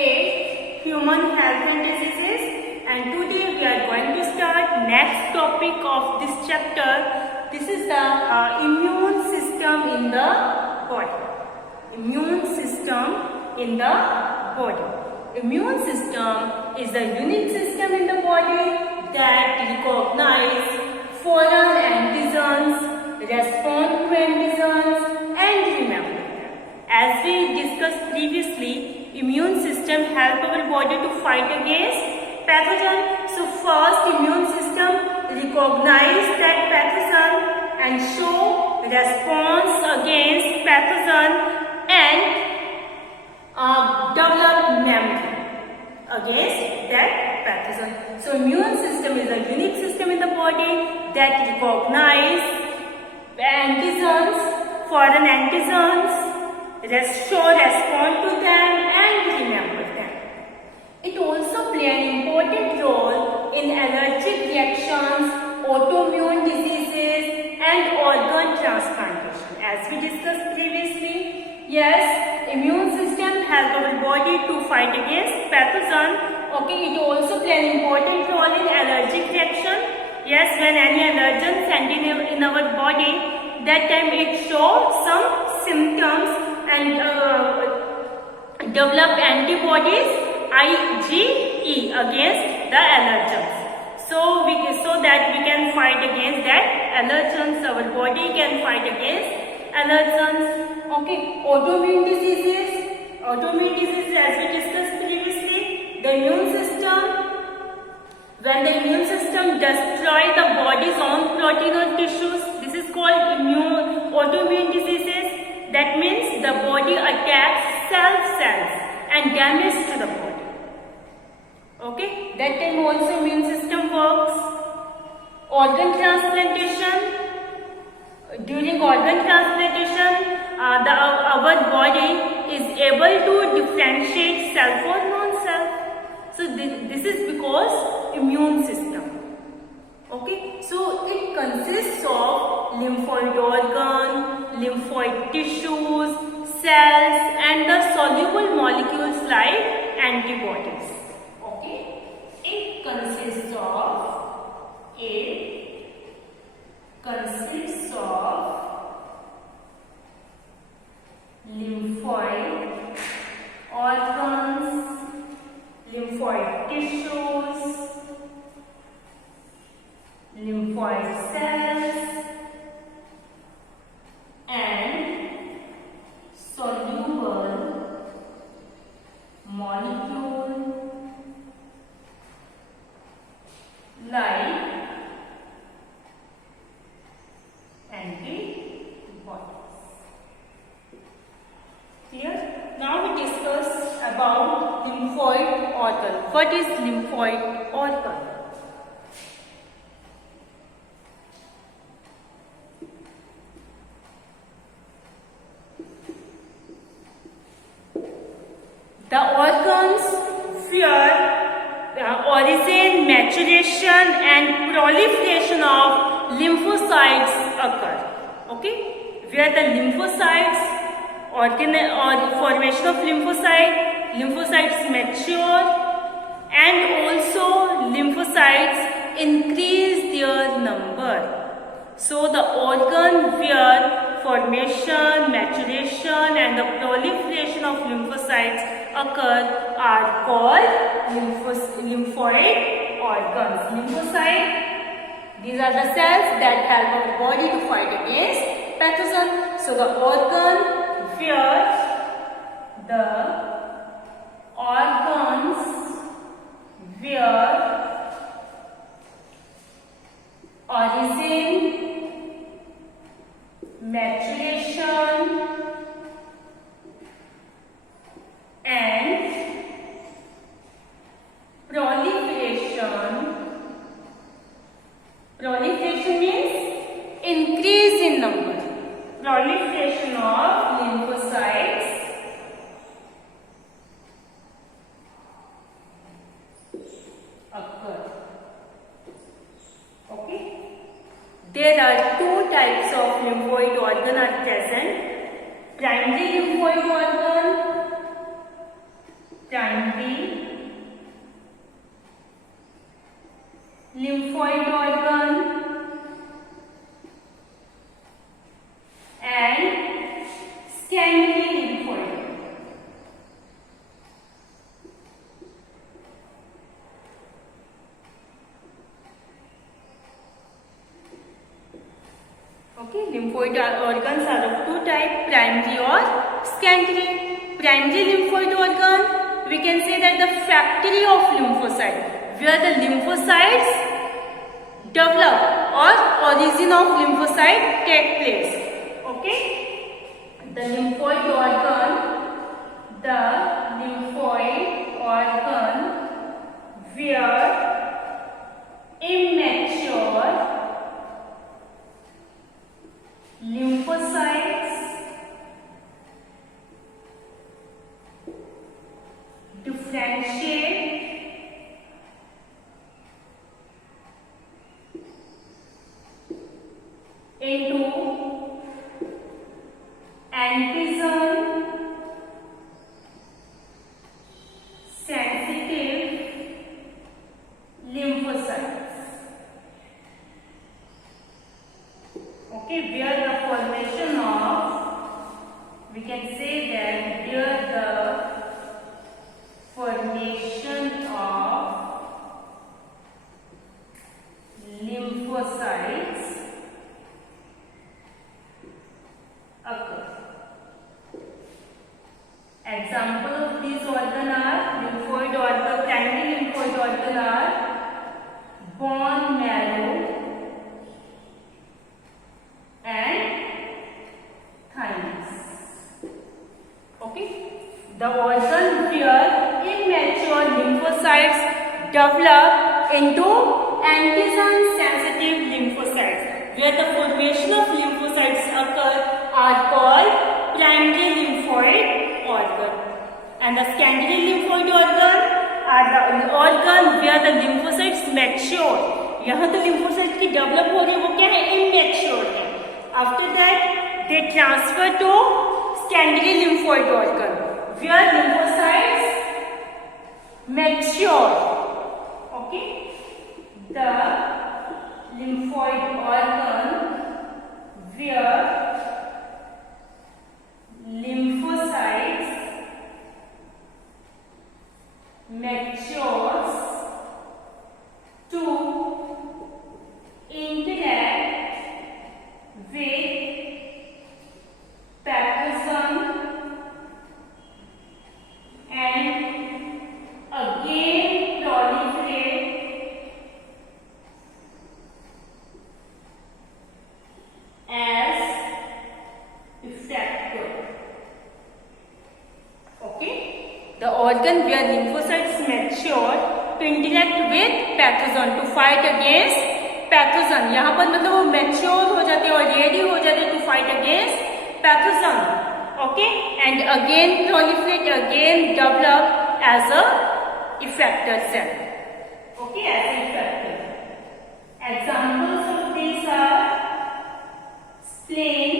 8th Human Health and Diseases, and today we are going to start next topic of this chapter. This is the immune system in the body. Immune system in the body. Immune system is a unique system in the body that recognizes foreign antigens, respond to antigens, and remember them. As we discussed previously, immune system help our body to fight against pathogen. So first, immune system recognize that pathogen and show response against pathogen and develop memory against that pathogen. So immune system is a unique system in the body that recognize antigens, foreign antigens, respond to them and remember them. It also plays an important role in allergic reactions, autoimmune diseases and organ transplantation. As we discussed previously, yes, immune system helps our body to fight against pathogen. Okay, it also plays an important role in allergic reaction. Yes, when any allergen sent in our body, that time it shows some symptoms and develop antibodies IgE against the allergens. So that we can fight against that allergens. Our body can fight against allergens. Okay, autoimmune diseases. Autoimmune diseases, as we discussed previously, the immune system. When the immune system destroys the body's own protein or tissues, this is called autoimmune diseases. That means the body attacks cells and damage to the body. Okay, that time also immune system works. Organ transplantation. During organ transplantation, our body is able to differentiate self or non-self. So this is because immune system. Okay, so it consists of lymphoid organ, lymphoid tissues, cells and the soluble molecules like antibodies. Okay, it consists of lymphoid organs, lymphoid tissues, lymphoid cells and soluble molecule like antibodies. Clear? Now we discuss about lymphoid organ. What is lymphoid organ? The organs where the origin, maturation and proliferation of lymphocytes occur. Okay, where the lymphocytes or formation of lymphocytes mature and also lymphocytes increase their number. So the organ where formation, maturation and the proliferation of lymphocytes occur are called lymphoid organs. Lymphocyte, these are the cells that help our body to fight against pathogen. So the organ where origin, maturation and proliferation means increase in number. Proliferation of lymphocytes occur. Okay. There are two types of lymphoid organ are present. Primary lymphoid organ primary lymphoid organ and secondary lymphoid. Okay, lymphoid organs are of two types, primary or secondary. Primary lymphoid organ, we can say that the factory of lymphocyte, where the lymphocytes develop or origin of lymphocyte take place. Okay, the lymphoid organ where immature lymphocytes differentiate into antigen sensitive lymphocytes. Okay, where the formation of, we can say that where the formation of lymphocytes occur. Example of these organs are lymphoid organ, primary lymphoid organ are bone marrow and thymus. Okay, the organ where immature lymphocytes develop into antigen sensitive lymphocytes, where the formation of lymphocytes occur, are called primary lymphoid organ. And the secondary lymphoid organ are the organ where the lymphocytes mature. यहाँ तो lymphocytes की develop हो रही है, वो क्या है, immature है. After that they transfer to secondary lymphoid organ where lymphocytes mature. Okay, the lymphoid organ where lymphocytes matures to interact with pathogen and again proliferate as effector. Okay, the organ where lymphocytes mature to interact with pathogen, to fight against pathogen. यहाँ पर मतलब वो mature हो जाते हैं और ready हो जाते हैं to fight against pathogen. Okay, and again proliferate, again develop as a effector cell. Okay, as an effector. Examples of these are spleen,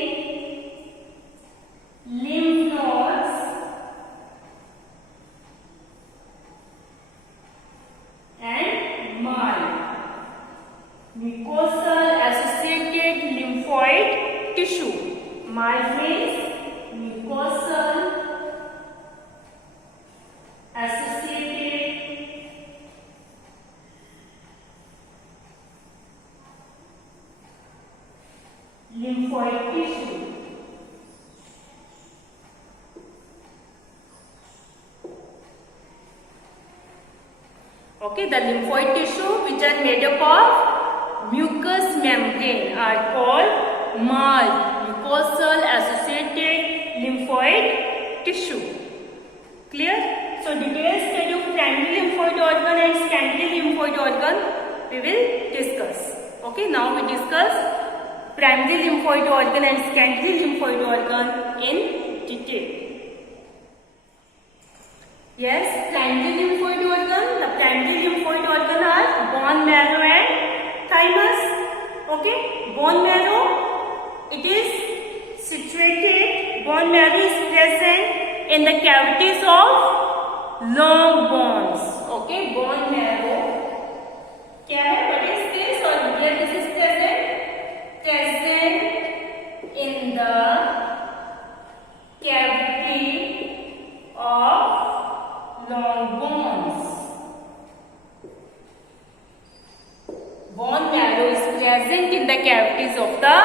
lymph nodes, and mole. Mucosal associated lymphoid tissue. Mole means mucosal associated lymphoid tissue. Okay, the lymphoid tissue which are made up of mucous membrane are called MAL, mucosal associated lymphoid tissue. Clear? So detailed study of primary lymphoid organ and secondary lymphoid organ we will discuss. Okay, now we discuss primary lymphoid organ and secondary lymphoid organ in detail. Yes, primary lymphoid organ. The primary lymphoid organ are bone marrow and thymus. Okay, bone marrow, it is situated, bone marrow is present in the cavities of long bones. Okay, bone marrow. क्या है? What is this? Or here this is present. Present in the cavity of long bones. Bone marrow is present in the cavities of the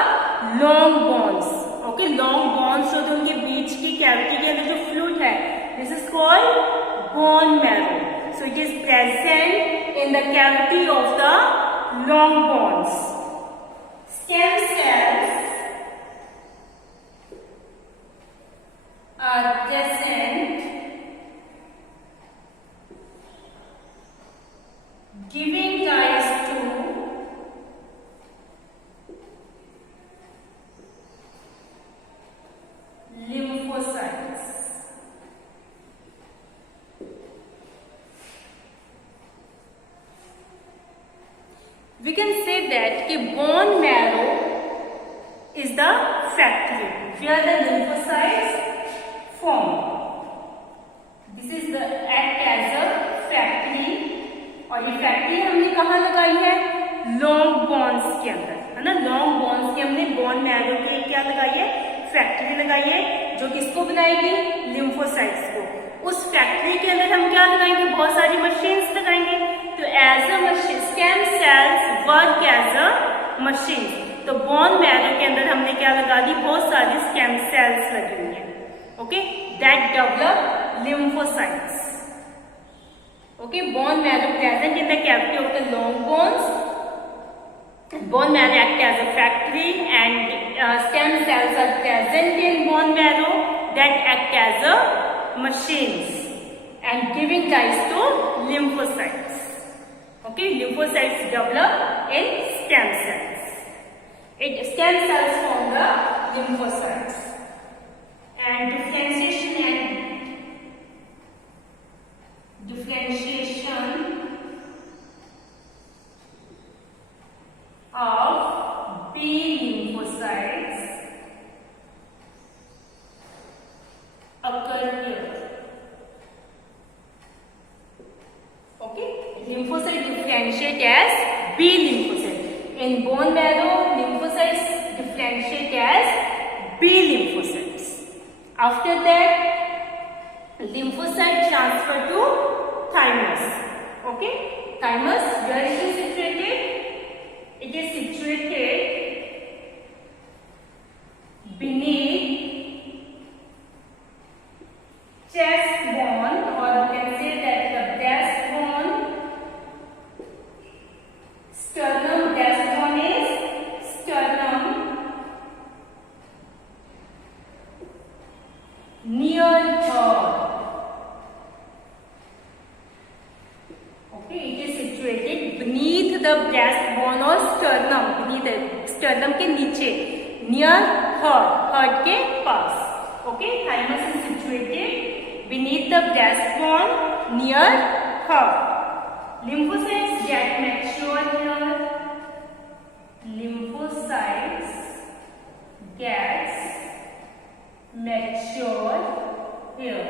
long bones. Okay, long bones जो उनके बीच की cavity के अंदर जो fluid है, this is called bone marrow. So it is present in the cavity of the long bones. Stem cells are present, giving rise to lymphocytes. We can say that कि bone marrow is the factory where the lymphocytes form. This is the act as a factory, और ये factory हमने कहाँ लगाई है? Long bones के अंदर, है ना। लॉन्ग बोन्स के हमने बोन मैरो के क्या लगाई है? फैक्ट्री लगाई है, जो किसको बनाएगी? लिम्फोसाइट्स को। उस फैक्ट्री के अंदर हम क्या लगाएंगे? बहुत सारी मशीन्स लगाएंगे। तो as a machine stem cells work as a machine. तो बोन मैरो के अंदर हमने क्या लगा दी? बहुत सारी स्टेम सेल्स लगी हुई है। Okay, that develop lymphocytes. Okay, bone marrow present in the cavity of the long bones. Bone marrow act as a factory, and stem cells are present in bone marrow that act as a machines and giving rise to lymphocytes. Okay, lymphocytes develop in stem cells. Stem cells form the lymphocytes, and differentiation of B lymphocytes occur here. Okay, lymphocyte differentiate as B lymphocyte. In bone marrow, lymphocytes differentiate as B lymphocytes. After that, lymphocyte transfer to thymus. Okay, thymus, where it is situated? It is situated beneath chest bone, or you can say that the breast bone. Sternum, breast bone is sternum, near third. Okay, it is situated beneath the breastbone or sternum, beneath sternum के नीचे, near heart के पास. Okay, thymus is situated beneath the breastbone, near heart. Lymphocytes get mature here. Lymphocytes gets mature here.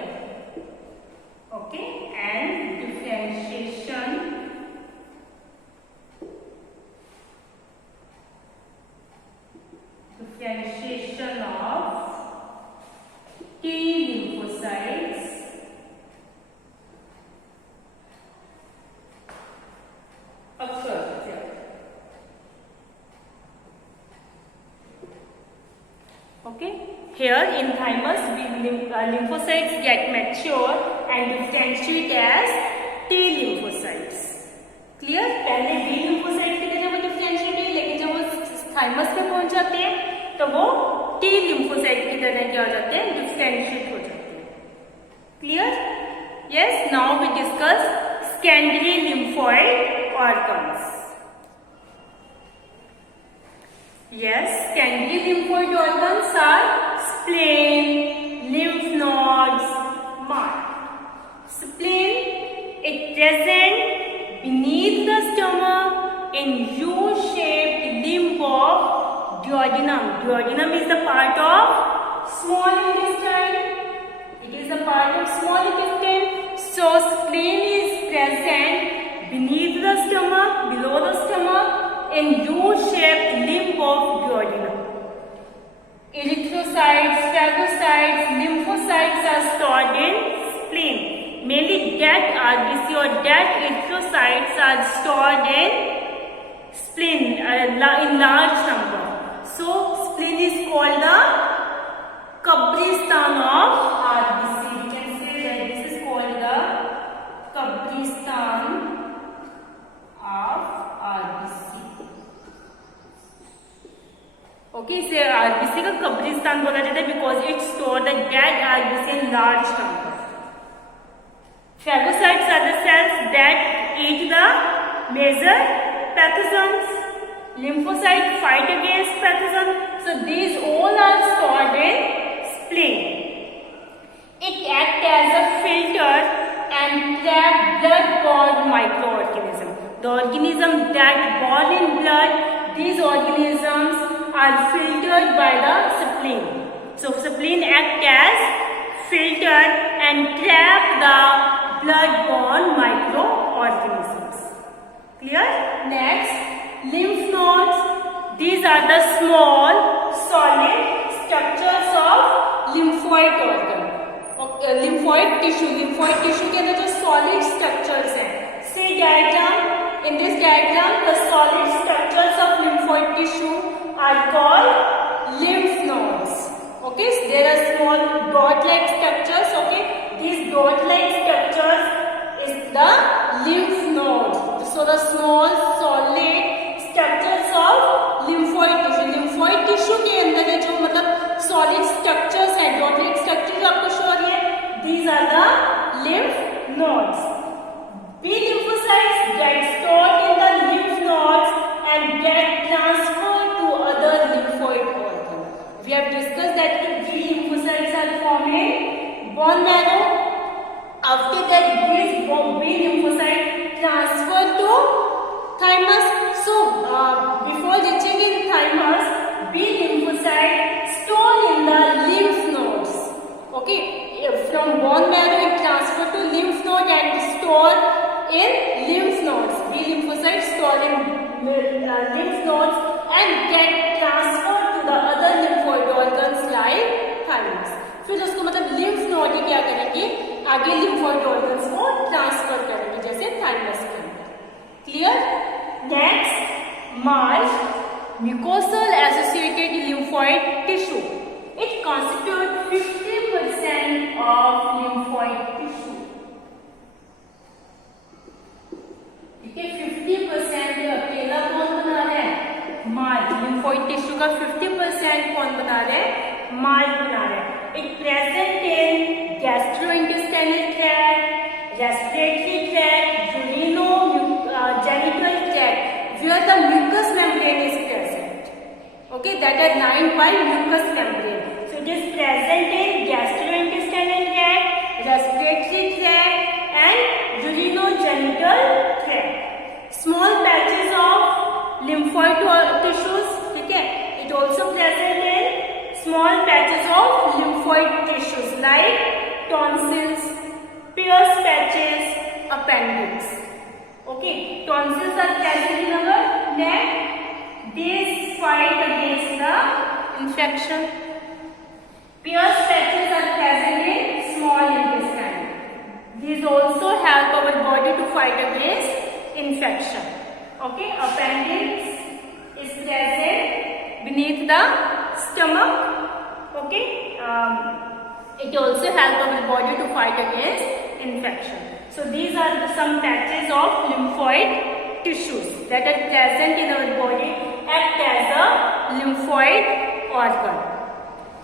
Okay, and differentiation of T lymphocytes occurs here. Okay, here in thymus, lymphocytes get mature and differentiate as T lymphocytes. Clear? पहले B lymphocytes के लिए वो differentiate है, लेकिन जब वो thymus पे पहुंच जाते हैं तो वो T lymphocyte की तरह क्या हो जाते हैं? differentiate हो जाते हैं. Clear? Yes. Now we discuss secondary lymphoid organs. Yes, secondary lymphoid organs are spleen, lymph nodes, mark. Spleen is present beneath the stomach in U-shaped limb of duodenum. Duodenum is the part of small intestine. It is the part of small intestine. So spleen is present beneath the stomach, below the stomach, in U-shaped limb of duodenum. Erythrocytes, phagocytes, lymphocytes are stored in spleen. Mainly dead RBC or dead erythrocytes are stored in spleen in large number. So spleen is called the Qabristan of RBC. We can say that this is called the Qabristan of RBC. Okay, इसे RBC का कब्रिस्तान बोला जाता है because it store the dead RBC in large number. Phagocytes are the cells that eat the major pathogens. Lymphocytes fight against pathogens. So these all are stored in spleen. It acts as a filter and trap blood-borne microorganisms. The organisms that born in blood, these organisms are filtered by the spleen. So spleen acts as filter and trap the blood-borne microorganisms. Clear? Next, lymph nodes. These are the small solid structures of lymphoid organ. Lymphoid tissue. Lymphoid tissue के अंदर जो solid structures हैं. See diagram. In this diagram, the solid structures of lymphoid tissue are called lymph nodes. Okay, so there are small dot-like structures. Okay, these dot-like structures is the lymph nodes. So the small solid structures of lymphoid tissue. Lymphoid tissue के अंदर जो मतलब solid structures हैं, dot-like structures आपको show हो रही है. These are the lymph nodes. B lymphocytes get stored in the lymph nodes and get transferred to other lymphoid organs. We have discussed that B lymphocytes are formed in bone marrow. After that, these B lymphocytes transfer to thymus. So, before reaching in thymus, B lymphocyte stored in the lymph nodes. Okay, from bone marrow it transfer to lymph node and stored in lymph nodes. B lymphocytes stored in lymph nodes and get transferred to the other lymphoid organs like thymus. फिर उसको मतलब lymph node क्या करेंगे, आगे lymphoid organs को transfer करेंगे जैसे thymus के अंदर. Clear? Next, marsh, mucosal associated lymphoid tissue. It constitutes 50% of lymphoid tissue. ठीक है, 50% अकेला कौन बना रहा है? मार्च. lymphoid tissue का 50% कौन बना रहा है? मार्च बना रहा है. It present in gastrointestinal tract, respiratory tract, urogenital tract, where the mucous membrane is present. Okay, that are lined by mucous membrane. So it is present in gastrointestinal tract, respiratory tract, and urogenital tract. Small patches of lymphoid tissues. ठीक है, it also present in small patches of lymphoid tissues like tonsils, Pierce patches, appendix. Okay, tonsils are present in our neck. These fight against the infection. Pierce patches are present in small intestine. These also help our body to fight against infection. Okay, appendix is present beneath the stomach. Okay, it also helps our body to fight against infection. So these are some patches of lymphoid tissues that are present in our body, act as a lymphoid organ.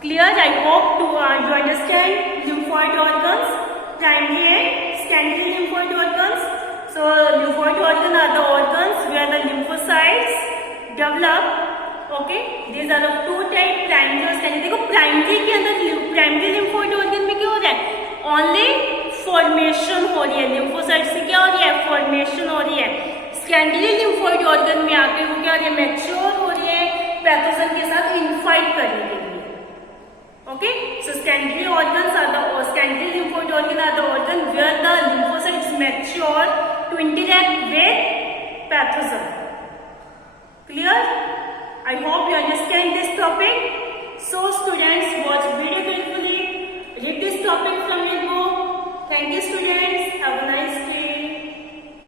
Clear? I hope you understand lymphoid organs, primary and secondary lymphoid organs. So lymphoid organs are the organs where the lymphocytes develop. Okay, these are of two type, primary और secondary. देखो primary के अंदर primary lymphoid organ में क्या हो रहा है? Only formation हो रही है. lymphocyte से क्या हो रही है? Formation हो रही है. secondary lymphoid organ में आके वो क्या हो रही है? Mature हो रही है पैथोजन के साथ इनफाइट करने के लिए. Okay, so secondary organs are the secondary lymphoid organ are the organ where the lymphocytes mature to interact with pathogen. Clear? I hope you understand this topic. So students, watch video carefully. Read this topic from your book. Thank you, students.